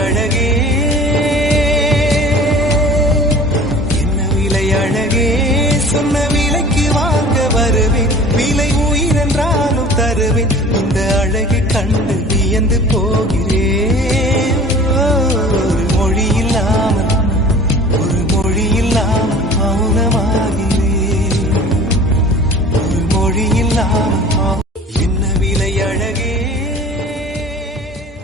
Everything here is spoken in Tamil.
அழகே என்ன விலை அழகே சொன்ன விலைக்கு வாங்க வருவேன் விலை உயிரென்றாலும் தருவேன் இந்த அழகை கண்டு வியந்து போகிறேன்